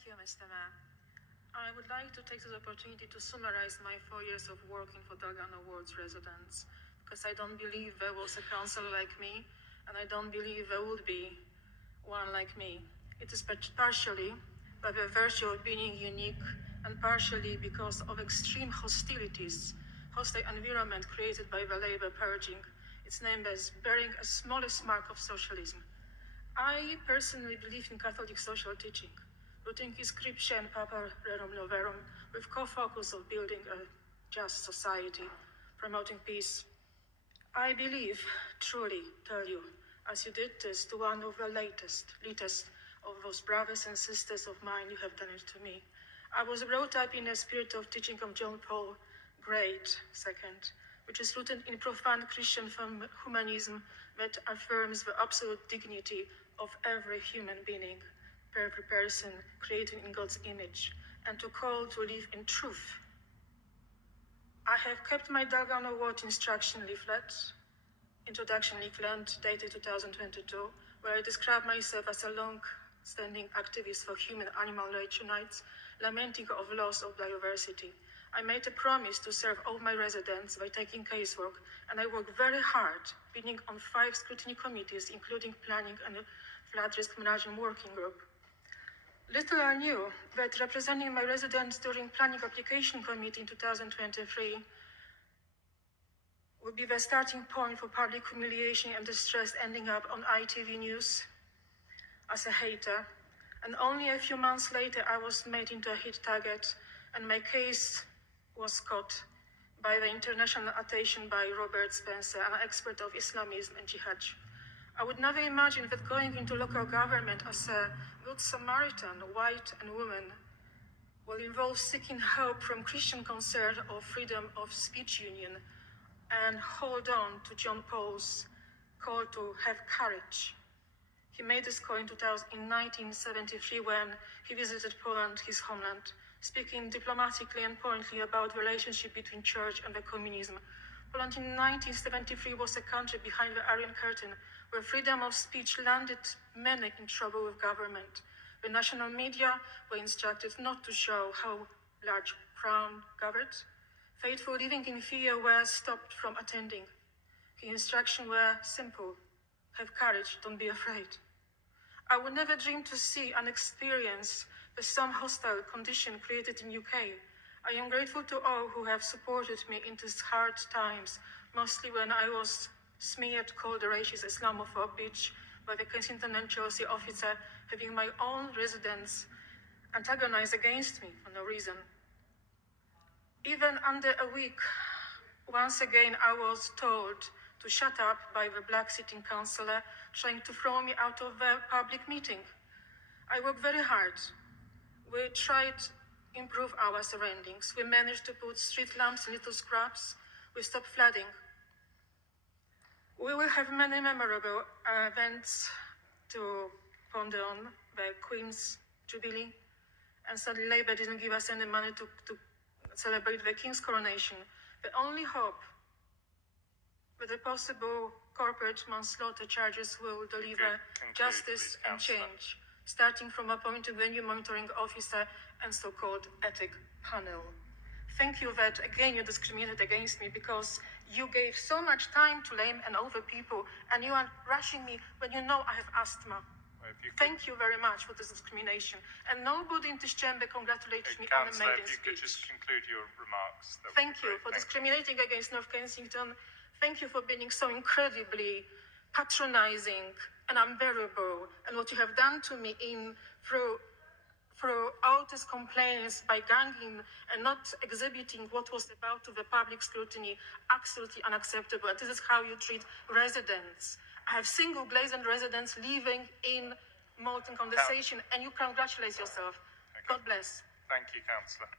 Thank you, Mr. Mayor. I would like to take this opportunity to summarize my 4 years of working for Dalgarno Ward's residents, because I don't believe there was a councillor like me, and I don't believe there would be one like me. It is partially by the virtue of being unique, and partially because of extreme hostile environment created by the Labour purging. It's named as bearing a smallest mark of socialism. I personally believe in Catholic social teaching, rooting in Scripture and papal Rerum Novarum, with co-focus of building a just society, promoting peace. I believe, truly tell you, as you did this to one of the latest of those brothers and sisters of mine, you have done it to me. I was brought up in a spirit of teaching of John Paul Great II, which is rooted in profound Christian humanism that affirms the absolute dignity of every human being, every person created in God's image, and to call to live in truth. I have kept my Dalgarno Ward instruction leaflet, introduction leaflet dated 2022, where I describe myself as a long-standing activist for human-animal rights, lamenting of loss of biodiversity. I made a promise to serve all my residents by taking casework, and I worked very hard, being on 5 scrutiny committees, including planning and a flood risk management working group. Little I knew that representing my residents during planning application committee in 2023 would be the starting point for public humiliation and distress, ending up on ITV News as a hater. And only a few months later, I was made into a hit target, and my case was caught by the international attention by Robert Spencer, an expert of Islamism and jihad. I would never imagine that going into local government as a good Samaritan, white and woman, will involve seeking help from Christian concern of freedom of speech union and hold on to John Paul's call to have courage. He made this call in 1973 when he visited Poland, his homeland, speaking diplomatically and pointedly about the relationship between church and the communism. Poland in 1973 was a country behind the Iron Curtain, where freedom of speech landed many in trouble with government. The national media were instructed not to show how large crown covered. Faithful living in fear were stopped from attending. The instructions were simple: have courage, don't be afraid. I would never dream to see and experience the some hostile condition created in UK. I am grateful to all who have supported me in these hard times, mostly when I was smeared, called a racist Islamophobe bitch by the Kensington and Chelsea officer, having my own residents antagonized against me for no reason. Even under a week, once again I was told to shut up by the black sitting councillor, trying to throw me out of the public meeting. I worked very hard. We tried to improve our surroundings. We managed to put street lamps and little scraps. We stopped flooding. We will have many memorable events to ponder on, the Queen's Jubilee, and sadly Labour didn't give us any money to celebrate the King's coronation. The only hope that the possible corporate manslaughter charges will deliver justice and change, starting from appointing the new monitoring officer and so-called ethic panel. Thank you that again you discriminated against me because you gave so much time to lame and older people, and you are rushing me when you know I have asthma. Thank you very much for this discrimination. And nobody in this chamber congratulated me on the maiden speech. If you could just conclude your remarks. Thank you for discriminating against North Kensington. Thank you for being so incredibly patronizing and unbearable, and what you have done to me through all these complaints by ganging and not exhibiting what was about to the public scrutiny, absolutely unacceptable. And this is how you treat residents. I have single glazed residents living in molten condensation, and you congratulate yourself. Okay. God bless. Thank you, Councillor.